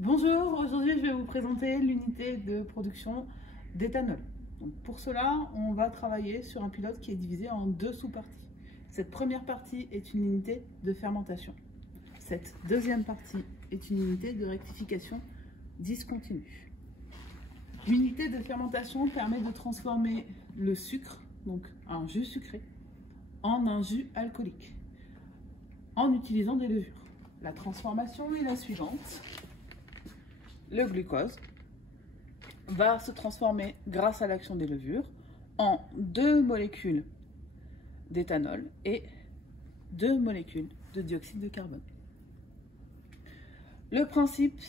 Bonjour, aujourd'hui je vais vous présenter l'unité de production d'éthanol. Pour cela, on va travailler sur un pilote qui est divisé en deux sous-parties. Cette première partie est une unité de fermentation. Cette deuxième partie est une unité de rectification discontinue. L'unité de fermentation permet de transformer le sucre, donc un jus sucré, en un jus alcoolique, en utilisant des levures. La transformation est la suivante. Le glucose va se transformer grâce à l'action des levures en 2 molécules d'éthanol et 2 molécules de dioxyde de carbone. Le principe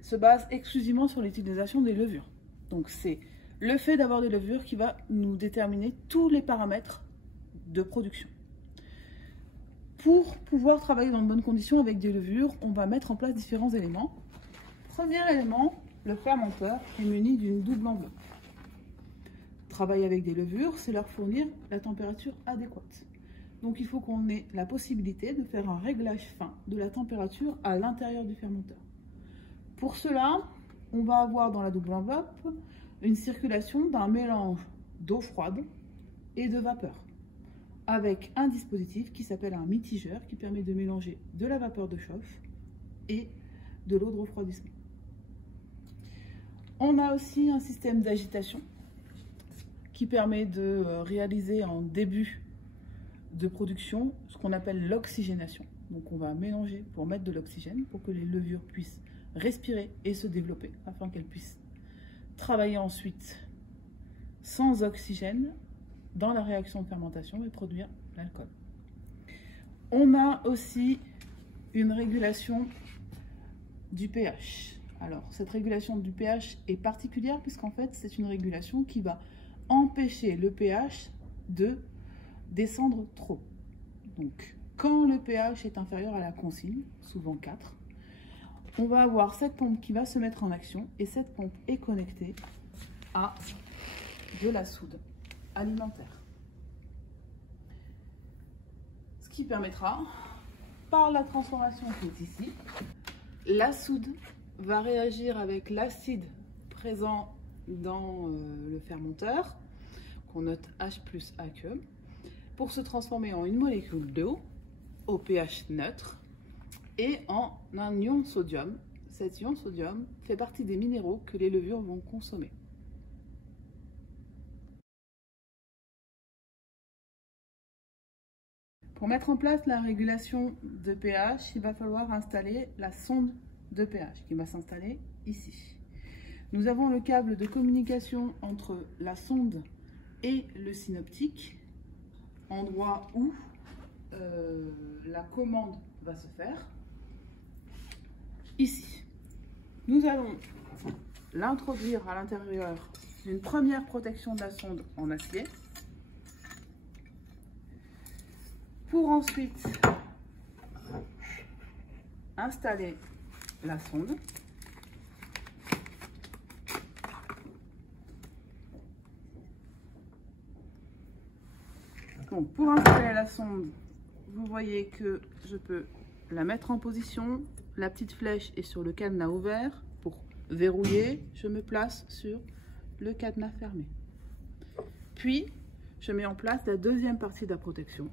se base exclusivement sur l'utilisation des levures. Donc c'est le fait d'avoir des levures qui va nous déterminer tous les paramètres de production. Pour pouvoir travailler dans de bonnes conditions avec des levures, on va mettre en place différents éléments. Premier élément, le fermenteur est muni d'une double enveloppe. Travailler avec des levures, c'est leur fournir la température adéquate. Donc il faut qu'on ait la possibilité de faire un réglage fin de la température à l'intérieur du fermenteur. Pour cela, on va avoir dans la double enveloppe une circulation d'un mélange d'eau froide et de vapeur, avec un dispositif qui s'appelle un mitigeur qui permet de mélanger de la vapeur de chauffe et de l'eau de refroidissement. On a aussi un système d'agitation qui permet de réaliser en début de production ce qu'on appelle l'oxygénation. Donc on va mélanger pour mettre de l'oxygène pour que les levures puissent respirer et se développer afin qu'elles puissent travailler ensuite sans oxygène dans la réaction de fermentation et produire l'alcool. On a aussi une régulation du pH. Alors, cette régulation du pH est particulière puisqu'en fait, c'est une régulation qui va empêcher le pH de descendre trop. Donc, quand le pH est inférieur à la consigne, souvent 4, on va avoir cette pompe qui va se mettre en action et cette pompe est connectée à de la soude alimentaire. Ce qui permettra, par la transformation qui est ici, la soude va réagir avec l'acide présent dans le fermenteur, qu'on note H plus aqueux, pour se transformer en une molécule d'eau au pH neutre et en un ion sodium. Cet ion sodium fait partie des minéraux que les levures vont consommer. Pour mettre en place la régulation de pH, il va falloir installer la sonde de pH qui va s'installer ici. Nous avons le câble de communication entre la sonde et le synoptique, endroit où la commande va se faire. Ici, nous allons l'introduire à l'intérieur d'une première protection de la sonde en acier, pour ensuite installer la sonde. Donc pour installer la sonde, vous voyez que je peux la mettre en position. La petite flèche est sur le cadenas ouvert. Pour verrouiller, je me place sur le cadenas fermé. Puis, je mets en place la deuxième partie de la protection.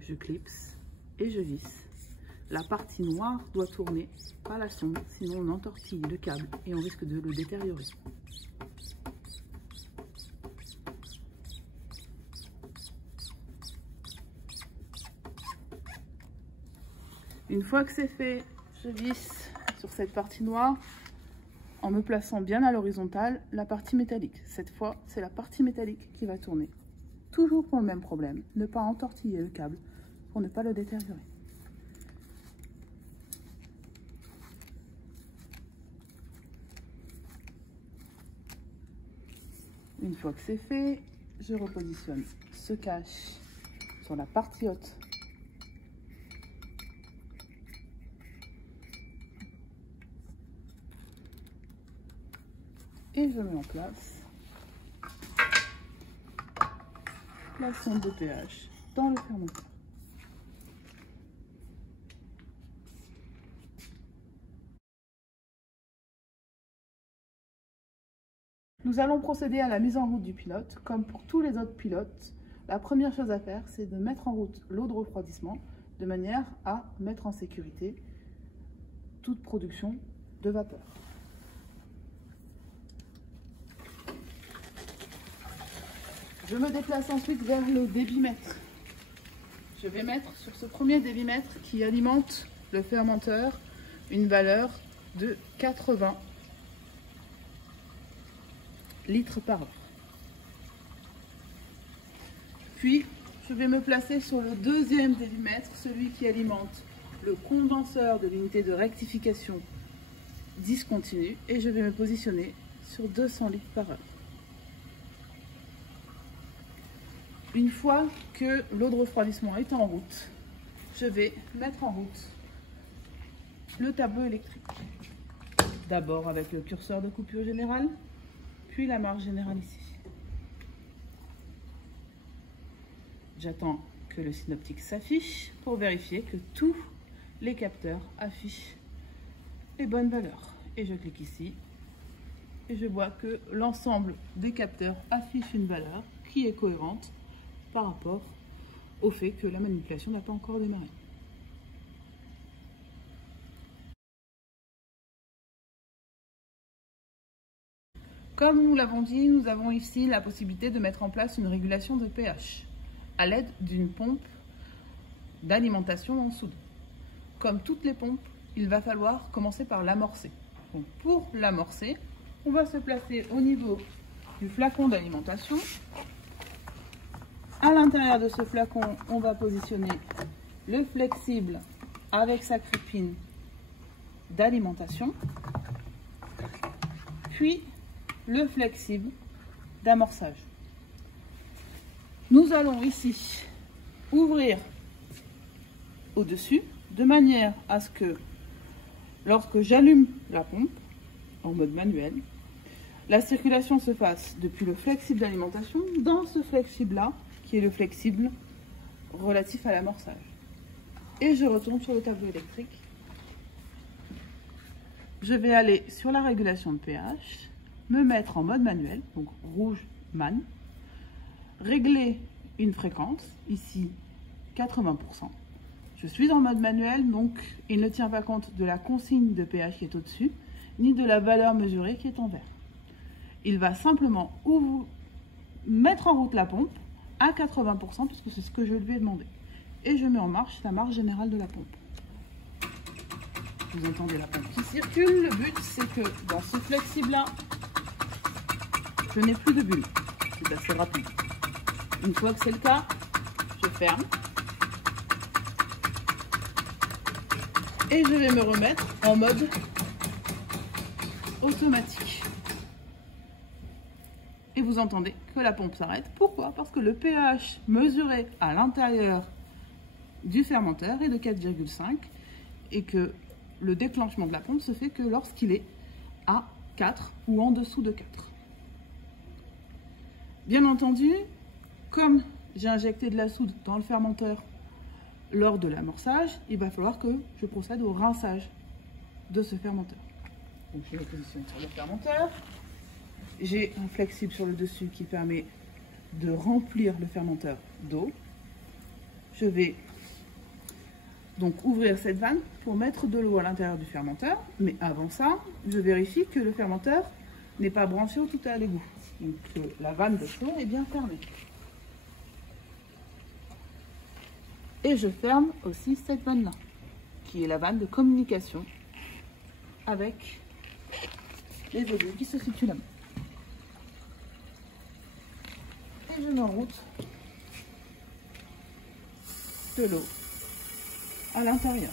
Je clipse et je visse. La partie noire doit tourner, pas la sonde, sinon on entortille le câble et on risque de le détériorer. Une fois que c'est fait, je visse sur cette partie noire en me plaçant bien à l'horizontale la partie métallique. Cette fois, c'est la partie métallique qui va tourner. Toujours pour le même problème, ne pas entortiller le câble pour ne pas le détériorer. Une fois que c'est fait, je repositionne ce cache sur la partie haute et je mets en place la sonde de pH dans le fermenteur. Nous allons procéder à la mise en route du pilote. Comme pour tous les autres pilotes, la première chose à faire, c'est de mettre en route l'eau de refroidissement de manière à mettre en sécurité toute production de vapeur. Je me déplace ensuite vers le débitmètre. Je vais mettre sur ce premier débitmètre qui alimente le fermenteur une valeur de 80 litres par heure. Puis, je vais me placer sur le deuxième débitmètre, celui qui alimente le condenseur de l'unité de rectification discontinue, et je vais me positionner sur 200 litres par heure. Une fois que l'eau de refroidissement est en route, je vais mettre en route le tableau électrique. D'abord avec le curseur de coupure générale, puis la marge générale ici. J'attends que le synoptique s'affiche pour vérifier que tous les capteurs affichent les bonnes valeurs. Et je clique ici et je vois que l'ensemble des capteurs affiche une valeur qui est cohérente par rapport au fait que la manipulation n'a pas encore démarré. Comme nous l'avons dit, nous avons ici la possibilité de mettre en place une régulation de pH à l'aide d'une pompe d'alimentation en soude. Comme toutes les pompes, il va falloir commencer par l'amorcer. Donc pour l'amorcer, on va se placer au niveau du flacon d'alimentation. À l'intérieur de ce flacon, on va positionner le flexible avec sa crépine d'alimentation, puis le flexible d'amorçage. Nous allons ici ouvrir au-dessus de manière à ce que lorsque j'allume la pompe en mode manuel, la circulation se fasse depuis le flexible d'alimentation dans ce flexible-là, qui est le flexible relatif à l'amorçage. Et je retourne sur le tableau électrique. Je vais aller sur la régulation de pH, me mettre en mode manuel, donc rouge man, régler une fréquence, ici 80%. Je suis en mode manuel, donc il ne tient pas compte de la consigne de pH qui est au-dessus, ni de la valeur mesurée qui est en vert. Il va simplement mettre en route la pompe à 80%, puisque c'est ce que je lui ai demandé. Et je mets en marche la marge générale de la pompe. Vous entendez la pompe qui circule. Le but, c'est que dans ce flexible-là, je n'ai plus de bulles. C'est assez rapide. Une fois que c'est le cas, je ferme. Et je vais me remettre en mode automatique. Et vous entendez que la pompe s'arrête. Pourquoi? Parce que le pH mesuré à l'intérieur du fermenteur est de 4,5 et que le déclenchement de la pompe se fait que lorsqu'il est à 4 ou en dessous de 4. Bien entendu, comme j'ai injecté de la soude dans le fermenteur lors de l'amorçage, il va falloir que je procède au rinçage de ce fermenteur. Donc je me positionne sur le fermenteur. J'ai un flexible sur le dessus qui permet de remplir le fermenteur d'eau. Je vais donc ouvrir cette vanne pour mettre de l'eau à l'intérieur du fermenteur. Mais avant ça, je vérifie que le fermenteur n'est pas branché au tout à l'égout. Donc que la vanne de flot est bien fermée. Et je ferme aussi cette vanne-là, qui est la vanne de communication avec les égouts qui se situent là-bas. Et je mets en route de l'eau à l'intérieur.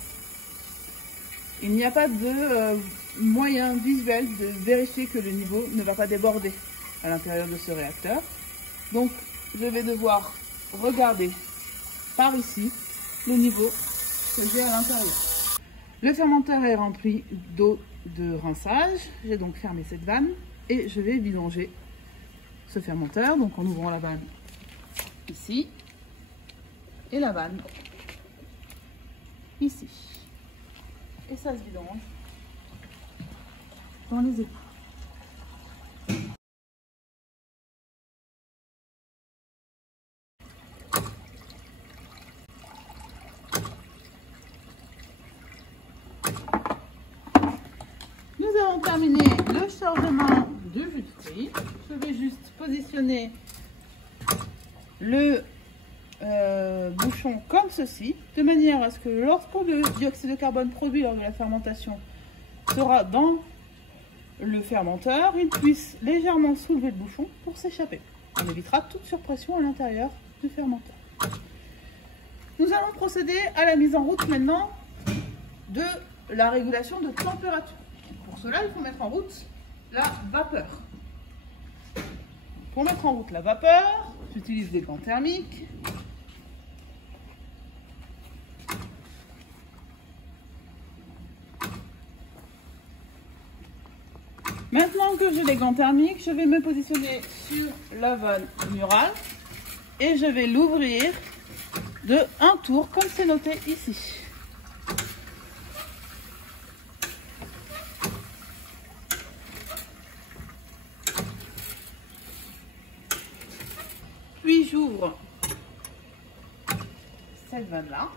Il n'y a pas de moyen visuel de vérifier que le niveau ne va pas déborder à l'intérieur de ce réacteur. Donc je vais devoir regarder par ici le niveau que j'ai à l'intérieur. Le fermenteur est rempli d'eau de rinçage. J'ai donc fermé cette vanne et je vais vidanger ce fermenteur, donc en ouvrant la vanne ici et la vanne ici. Et ça se vidange dans les égouts. avons terminé le chargement du jus de fruits. Je vais juste positionner le bouchon comme ceci, de manière à ce que lorsque le dioxyde de carbone produit lors de la fermentation sera dans le fermenteur, il puisse légèrement soulever le bouchon pour s'échapper. On évitera toute surpression à l'intérieur du fermenteur. Nous allons procéder à la mise en route maintenant de la régulation de température. Pour cela, il faut mettre en route la vapeur. Pour mettre en route la vapeur, j'utilise des gants thermiques. Maintenant que j'ai les gants thermiques, je vais me positionner sur la vanne murale et je vais l'ouvrir de 1 tour comme c'est noté ici. Puis j'ouvre cette vanne-là.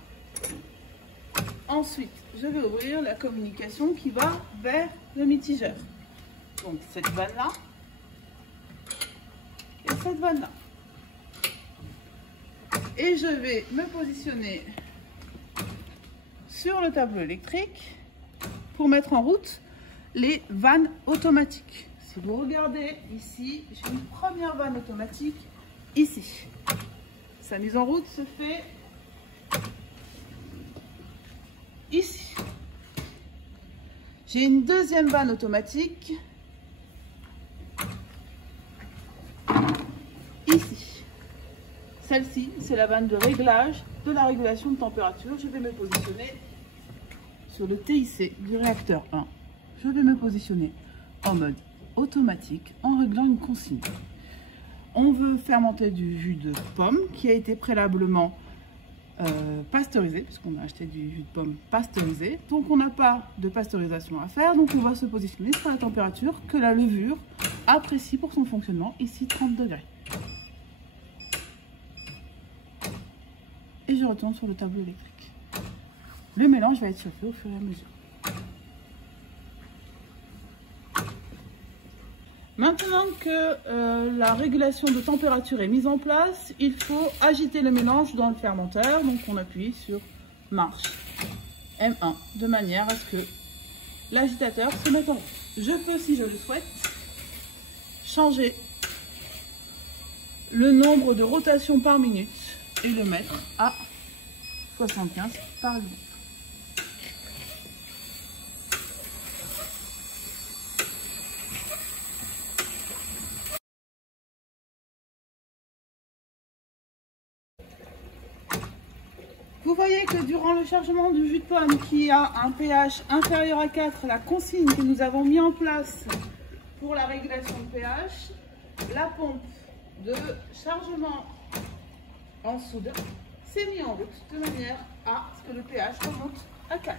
Ensuite, je vais ouvrir la communication qui va vers le mitigeur. Donc cette vanne-là et cette vanne-là. Et je vais me positionner sur le tableau électrique pour mettre en route les vannes automatiques. Si vous regardez ici, j'ai une première vanne automatique ici. Sa mise en route se fait ici. J'ai une deuxième vanne automatique ici. Celle-ci, c'est la vanne de réglage de la régulation de température. Je vais me positionner sur le TIC du réacteur 1. Je vais me positionner en mode automatique en réglant une consigne. On veut fermenter du jus de pomme qui a été préalablement pasteurisé, puisqu'on a acheté du jus de pomme pasteurisé. Donc on n'a pas de pasteurisation à faire, donc on va se positionner sur la température que la levure apprécie pour son fonctionnement, ici 30 degrés. Et je retourne sur le tableau électrique. Le mélange va être chauffé au fur et à mesure. Maintenant que la régulation de température est mise en place, il faut agiter le mélange dans le fermenteur. Donc on appuie sur marche M1 de manière à ce que l'agitateur se mette en route. Je peux, si je le souhaite, changer le nombre de rotations par minute et le mettre à 75 par exemple. Vous voyez que durant le chargement du jus de pomme qui a un pH inférieur à 4, la consigne que nous avons mis en place pour la régulation de pH, la pompe de chargement en soude s'est mise en route de manière à ce que le pH remonte à 4.